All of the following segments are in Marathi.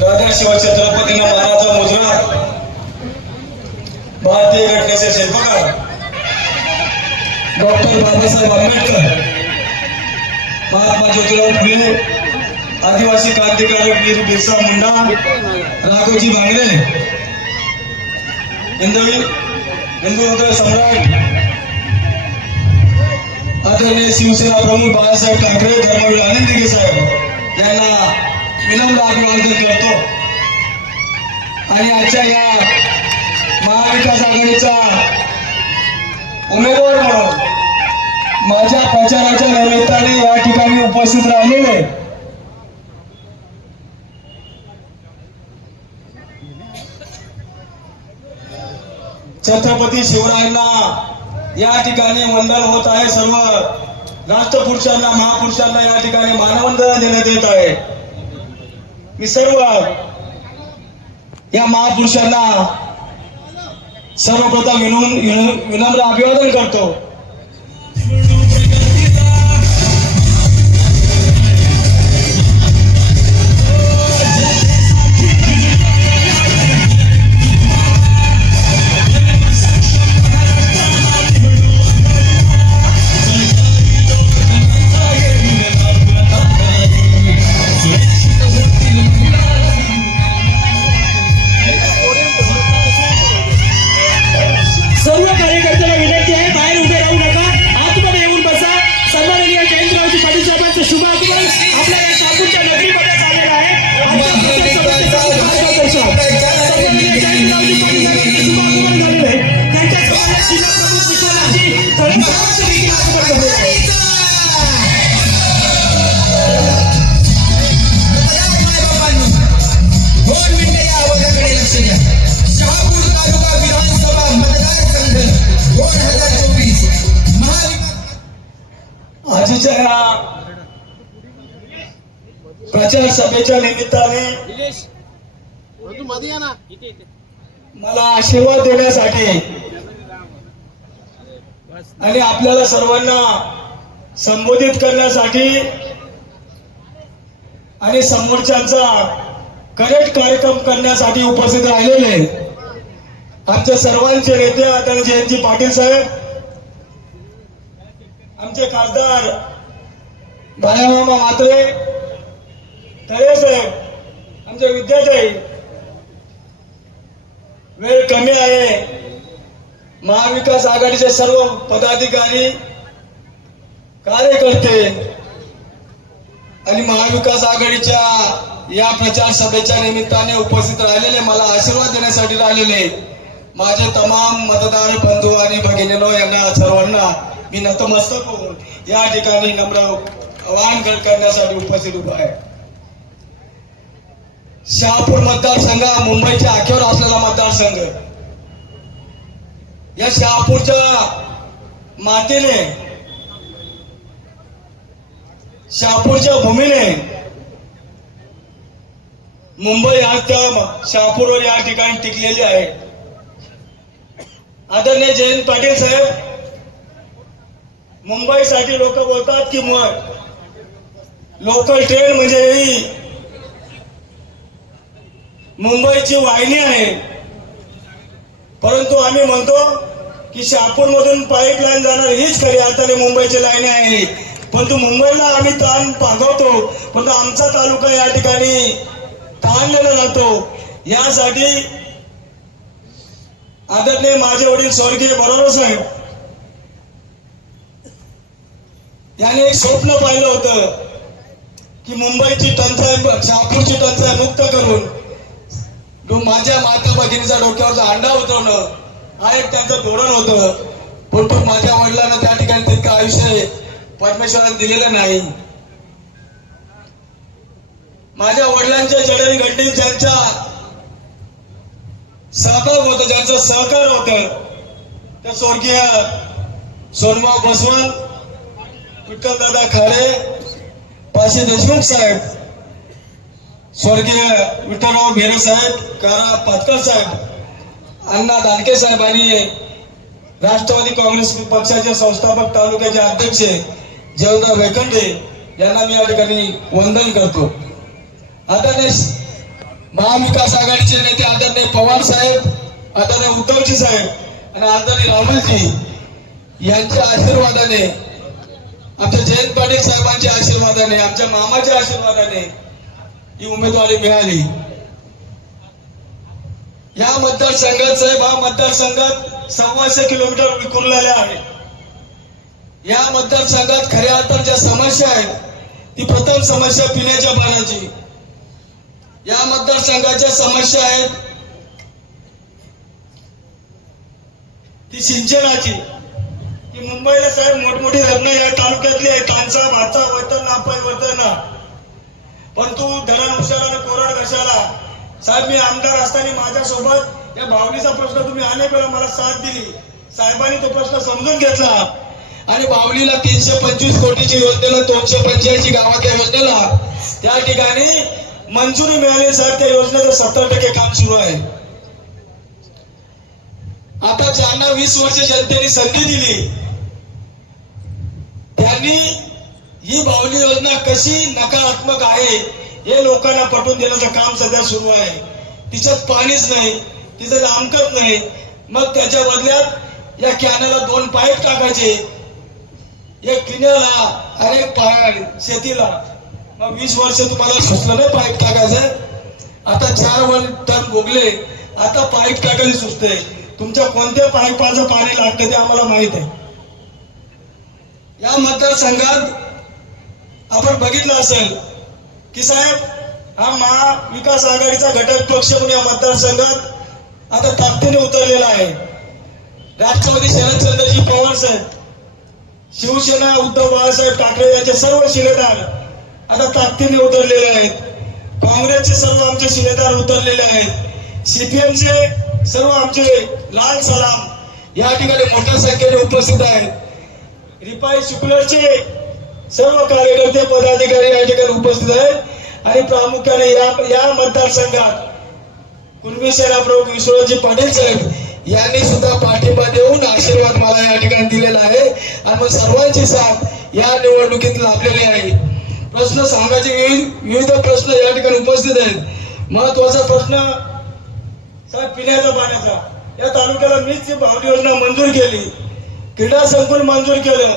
राजा शिवछत्रपतींना मानाचा मुजरा। भारतीय घटनेचे शिल्पकार। डॉक्टर बाबासाहेब आंबेडकर। महात्मा ज्योतिराव फुले आदिवासी क्रांतिकारक वीर बिरसा मुंडा राघोजी भांगरे हिंदवी हिंदू सम्राट, आदरणीय शिवसेना प्रमुख बाळासाहेब ठाकरे, धर्मवीर आनंद दिघे साहेब। यांना विनम्र अभिवादन करतो. आणि आजच्या या महाविकास आघाडीचा उमेदवार म्हणून माझ्या प्रचाराच्या निमित्ताने या ठिकाणी उपस्थित राहिलेले छत्रपती शिवरायांना या ठिकाणी वंदन होत आहे सर्व. राष्ट्रपुरुषांना महापुरुषांना या ठिकाणी मानवंदना देण्यात येत आहे. मी सर्व या महापुरुषांना सर्वप्रथम विनम्र अभिवादन करतो. आजच्या या प्रचार सभेच्या निमित्ताने मला आशीर्वाद देण्यासाठी आणि आपल्याला सर्वांना संबोधित करण्यासाठी आणि समोरच्यांचा करेक्ट कार्यक्रम करण्यासाठी उपस्थित राहिलेले आमच्या सर्वांचे नेते आदरणीय जयंती पाटील साहेब आमचे खासदार मायामामा मात्रे तळे साहेब आमचे विद्यार्थी वेळ कमी आहे. महाविकास आघाडीचे सर्व पदाधिकारी कार्यकर्ते आणि महाविकास आघाडीच्या या प्रचार सभेच्या निमित्ताने उपस्थित राहिलेले मला आशीर्वाद देण्यासाठी राहिलेले माझे तमाम मतदार बंधू आणि भगिनीनो यांना सर्वांना मी नतमस्तक होऊन या ठिकाणी नम्र आवाहन करण्यासाठी उपस्थित उभा आहे. शहापूर मतदारसंघ हा मुंबईच्या आखेवर असलेला मतदारसंघ. या शहापूरच्या मातीने शहापूरच्या भूमीने मुंबई आज त्या शहापूरवर या ठिकाणी टिकलेली आहे. आदरणीय जयंत पाटील साहेब मुंबईसाठी लोक बोलतात की मग. लोकल ट्रेन म्हणजे ही. मुंबईची वाहिनी आहे. परंतु आम्ही म्हणतो की शहापूर मधून पाईपलाईन जाणार हीच खरी अर्थाने मुंबईची लाईन आहे. परंतु मुंबईला आम्ही ताण पाठवतो परंतु आमचा तालुका या ठिकाणी ताणलेला जातो. यासाठी आदरणीय माझे वडील स्वर्गीय बरोबर साहेब याने एक स्वप्न पाहिलं होतं की मुंबईची टंचाई शहापूरची टंचाई मुक्त करून माझ्या माता भगिनीचा डोक्यावरचा अंडा उतरवणं हा एक त्यांचं धोरण होतं. परंतु माझ्या वडिलांना त्या ठिकाणी तितकं आयुष्य परमेश्वराने दिलेलं नाही. माझ्या वडिलांच्या जडणी घडणी ज्यांचा सहभाग होतं ज्यांचं सहकार होतं त्या स्वर्गीय सोनभाऊ बसवंत विठ्ठलदादा खाडे पाशी देशमुख साहेब स्वर्गीय विठ्ठलराव भेरे साहेब कारा पातकर साहेब अण्णा दानके साहेब आणि राष्ट्रवादी काँग्रेस पक्षाचे संस्थापक तालुक्याचे अध्यक्ष जयदा वेकंडे यांना मी या ठिकाणी वंदन करतो. आदरणीय महाविकास आघाडीचे नेते आदरणीय पवार साहेब आदरणीय उद्धवजी साहेब आणि आदरणीय राहुलजी यांच्या आशीर्वादाने आमच्या जयंत पाटील साहेबांच्या आशीर्वादाने आमच्या मामाच्या आशीर्वादाने ही उमेदवारी मिळाली. या मतदारसंघात साहेब हा मतदारसंघात सव्वाशे किलोमीटर विखुरलेल्या आहे. या मतदारसंघात खऱ्या अर्थात ज्या समस्या आहेत ती प्रथम समस्या पिण्याच्या पाण्याची. या मतदारसंघाच्या समस्या आहेत ती सिंचनाची. की मुंबईला साहेब मोठमोठी धरणं या तालुक्यातली आहे तांचा भाचा वतन नापाय वतन परंतु धरण उशाला कोरड घशाला. साहेब मी आमदार असताना माझ्यासोबत या भावलीचा प्रश्न तुम्ही अनेक वेळा मला साथ दिली. साहेबांनी तो प्रश्न समजून घेतला. आणि बावलीला तीनशे पंचवीस कोटीची योजनेला दोनशे पंच्याऐंशी गावाच्या योजनेला त्या ठिकाणी मंजुरी मिळाली साहेब त्या योजनेचं सत्तर टक्के काम सुरू आहे. आता ज्यांना वीस वर्ष जनतेने संधी दिली त्यांनी ही बावली योजना कशी नकारात्मक आहे हे लोकांना पटवून देण्याचं काम सध्या सुरू आहे. तिच्यात पाणीच नाही तिचं लांबकत नाही. मग त्याच्या बदल्यात या कॅनला दोन पाईप टाकायचे. एक पिण्याला आणि एक पाय शेतीला. मग वीस वर्ष तुम्हाला सुचलं नाही पाईप टाकायचं? आता चार वन टन भोगले आता पाईप टाकायला सुचते तुमच्या कोणत्या पाईपाचं पाणी लागतं ते आम्हाला माहीत आहे. या मतदारसंघात आपण बघितलं असेल की साहेब हा महाविकास आघाडीचा घटक पक्ष म्हणून या मतदारसंघात आता ताकदीने उतरलेला आहे. राष्ट्रवादी शरदचंद्रजी पवार साहेब शिवसेना उद्धव बाळासाहेब ठाकरे यांचे सर्व शिलेदार आता ताकदीने उतरलेले आहेत. काँग्रेसचे सर्व आमचे शिलेदार उतरलेले आहेत. सीपीएमचे सर्व आमचे लाल सलाम या ठिकाणी मोठ्या संख्येने उपस्थित आहेत. रिपाई शुक्लरचे सर्व कार्यकर्ते पदाधिकारी या ठिकाणी उपस्थित आहेत. आणि प्रामुख्याने या या मतदारसंघात कुणबी सेना प्रमुख विश्वजी पाटील साहेब यांनी सुद्धा पाठिंबा देऊन आशीर्वाद मला या ठिकाणी दिलेला आहे. आणि मग सर्वांची साथ या निवडणुकीत लाभलेली आहे. प्रश्न सांगायचे विविध विविध प्रश्न या ठिकाणी उपस्थित आहेत. महत्त्वाचा प्रश्न साहेब पिण्याचा पाण्याचा. या तालुक्याला मीच ती भावली योजना मंजूर केली क्रीडा संकुल मंजूर केलं.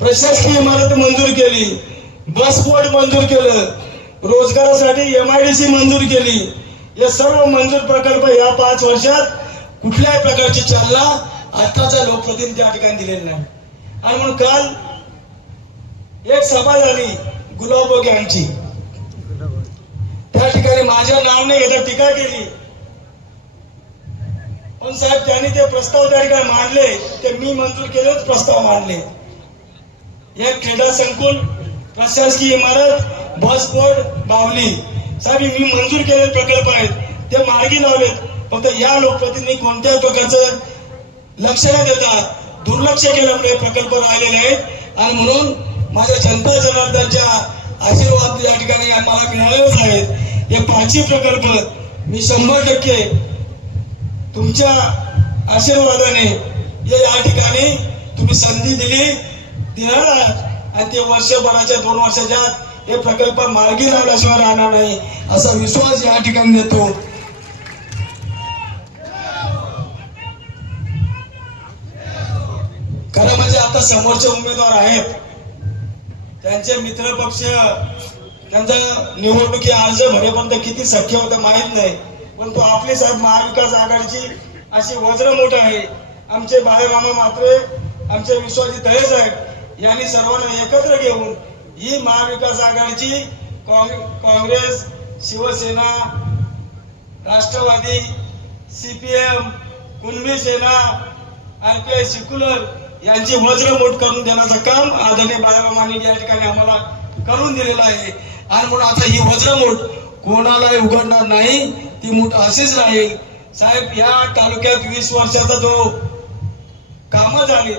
प्रशासकीय इमारत मंजूर केली. बस बोर्ड मंजूर केलं. रोजगारासाठी एम आय डी सी मंजूर केली. या सर्व मंजूर प्रकल्प या पाच वर्षात कुठल्याही प्रकारची चालना आताचा लोकप्रतिनिधी त्या ठिकाणी दिलेला नाही. आणि म्हणून काल एक सभा झाली गुलाब गँगची त्या ठिकाणी माझ्या नावने एकदा टीका केली. पण साहेब त्यांनी ते प्रस्ताव त्या ठिकाणी मांडले ते मी मंजूर केलेच प्रस्ताव मांडले. या क्रीडा संकुल प्रशासकीय इमारत बस बोर्ड बावली. साहेब मी मंजूर केलेले प्रकल्प आहेत. ते मार्गी लावलेत. फक्त या लोकप्रतिनिधी कोणत्या प्रकारचं लक्ष न देता दुर्लक्ष केल्यामुळे प्रकल्प राहिलेले आहेत. आणि म्हणून माझ्या जनता जनार्दनच्या आशीर्वाद या ठिकाणी मला मिळालेलेच आहेत. हे पाचही प्रकल्प मी शंभर टक्के तुमच्या आशीर्वादाने हे या ठिकाणी तुम्ही संधी दिली देणार आहात. आणि ते वर्षभराच्या दोन वर्षाच्या हे प्रकल्प मार्गी लावल्याशिवाय राहणार नाही असा विश्वास या ठिकाणी देतो. खरं म्हणजे आता समोरचे उमेदवार आहेत. त्यांचे मित्र पक्ष त्यांचा निवडणुकी अर्ज भरेपर्यंत किती सख्य होतं माहीत नाही. परंतु आपली साहेब महाविकास आघाडीची अशी वज्र मोठ आहे. आमचे बाळेमामा मात्रे आमचे विश्वाजी दहे साहेब यांनी सर्वांना एकत्र घेऊन ही महाविकास आघाडीची काँग- Congress Shiv Sena Rashtravadi CPM Kunbi Sena RPI secular यांची वज्रमूठ करून देण्याचं काम आदरणीय बाळामामांनी या ठिकाणी आम्हाला करून दिलेलं आहे. आणि म्हणून आता ही वज्रमूठ कोणालाही उघडणार नाही. ती मूठ अशीच राहील. साहेब या तालुक्यात वीस वर्षाचा जो काम झाली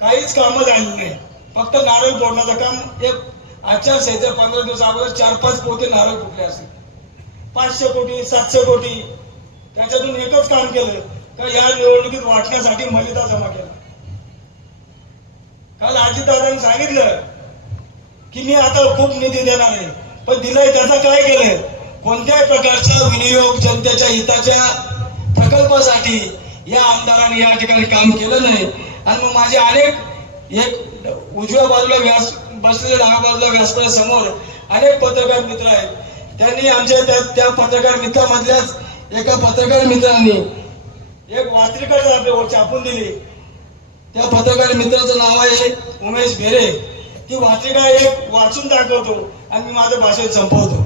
काहीच कामं झाली नाही. फक्त नारळ फोडण्याचं काम एक आचारसंहिता पंधरा दिवस अगोदर चार पाच कोटी नारळ फुटले असतील. पाचशे कोटी सातशे कोटी त्याच्यातून एकच काम केलं. का या निवडणुकीत वाटण्यासाठी मलिदा जमा केला. काल अजितदादांनी सांगितलं की मी आता खूप निधी देणार आहे. पण दिलंय त्याचा काय केलंय? कोणत्याही प्रकारचा विनियोग जनतेच्या हिताच्या प्रकल्पासाठी या आमदारांनी या ठिकाणी काम केलं नाही. आणि मग माझे अनेक एक उजव्या बाजूला व्यास बसलेले डाव्या बाजूला व्यासपीठासमोर अनेक पत्रकार मित्र आहेत. त्यांनी आमच्या त्या त्या पत्रकार मित्रामधल्याच एका पत्रकार मित्रांनी एक वात्रिका छापून दिली. त्या पत्रकार मित्राचं नाव आहे उमेश भेरे. ती वात्रिका एक वाचून दाखवतो आणि मी माझं भाषण संपवतो.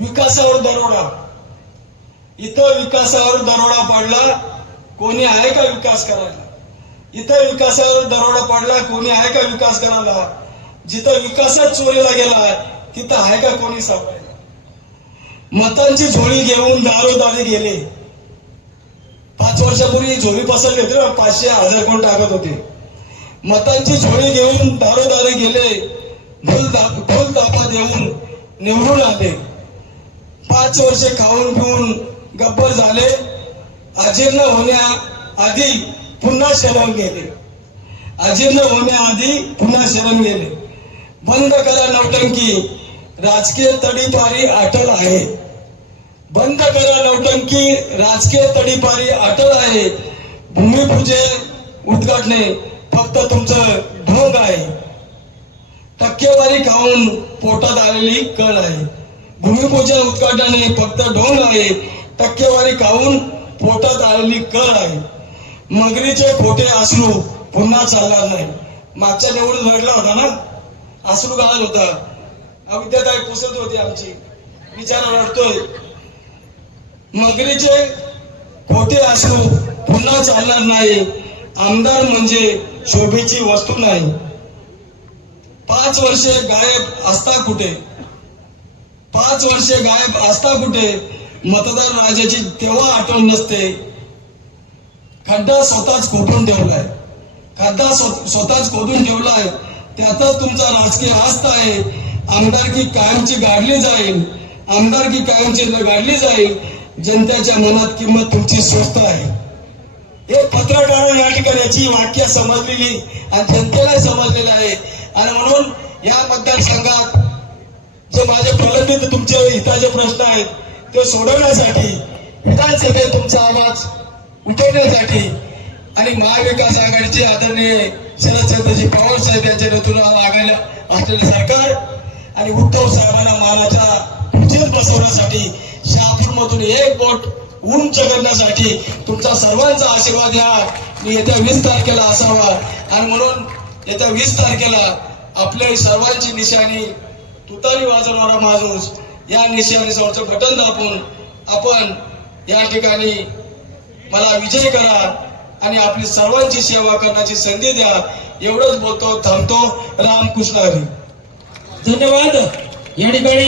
विकासावर दरोडा. इथं विकासावर दरोडा पडला कोणी आहे का विकास करायला? इथं विकासावर दरोडा पडला कोणी आहे का विकास करायला? जिथं विकासच चोरीला गेला तिथं आहे का कोणी सापडायला मतांची झोळी घेऊन दारोदारी गेले. पाच वर्षापूर्वी झोळी पसरली होती ना पाचशे हजार कोण टाकत होते. मतांची झोळी घेऊन दारोदारी गेले ढोल दा- ढोल तापा देऊन निवडून आले. पाच वर्षे खाऊन पिऊन गब्बर झाले. अजीर्ण होण्याआधी पुन्हा शरण गेले. अजीर्ण होण्याआधी पुन्हा शरण गेले. बंद करा नौटंकी. राजकीय तडीपारी अटल आहे. बंद करा नौटंकी. राजकीय तडीपारी अटल आहे. भूमिपूजन उद्घाटने. फक्त तुमचं ढोंग आहे. टक्केवारी खाऊन पोटात आलेली कळ आहे. भूमिपूजन उद्घाटने फक्त ढोंग आहे टक्केवारी खाऊन पोटात आलेली कळ आहे. मगरीचे खोटे आसरू पुन्हा चालणार नाही. मागच्या निवडून रडला होता ना? आसरू घालत होता. अविद्याताई पुसत होती आमची. विचार रडतोय. मगरीचे खोटे आसरू पुन्हा चालणार नाही. आमदार म्हणजे शोभेची वस्तू नाही. पाच वर्षे गायब असता कुठे? पाच वर्षे गायब असता कुठे? मतदार राजाची तेव्हा आठवण नसते. खड्डा स्वतःच खोटून ठेवलाय. खड्डा स्वतःच खोदून ठेवलाय. त्यातच तुमचा राजकीय हस्त आहे. आमदारकी कायमची गाडली जाईल. आमदारकी कायमची गाडली जाईल. जनतेच्या मनात किंमत तुमची स्वस्त आहे. हे पत्रकार या ठिकाणी याची वाक्य समजलेली आणि जनतेला समजलेलं आहे. आणि म्हणून या मतदारसंघात जे माझे प्रलंबित तुमचे हिताचे प्रश्न आहेत ते सोडवण्यासाठी विधानसभेत तुमचा आवाज उठवण्यासाठी आणि महाविकास आघाडीचे आदरणीय शरदचंद्रजी पवार साहेब यांच्या नेतृत्वाला आघाडी असलेले सरकार आणि उद्धव साहेबांना मानाच्या खुर्चीत बसवण्यासाठी शहापूरमधून एक बोट उंच करण्यासाठी तुमचा सर्वांचा आशीर्वाद ह्या मी येत्या वीस तारखेला असावा. आणि म्हणून येत्या वीस तारखेला आपल्या सर्वांची निशाणी तुतारी वाजवणारा माणूस या निशाणी समोरचं बटन दाबून आपण या ठिकाणी मला विजय करा आणि आपली सर्वांची सेवा करण्याची संधी द्या. एवढंच बोलतो थांबतो. रामकृष्ण हरी धन्यवाद. या ठिकाणी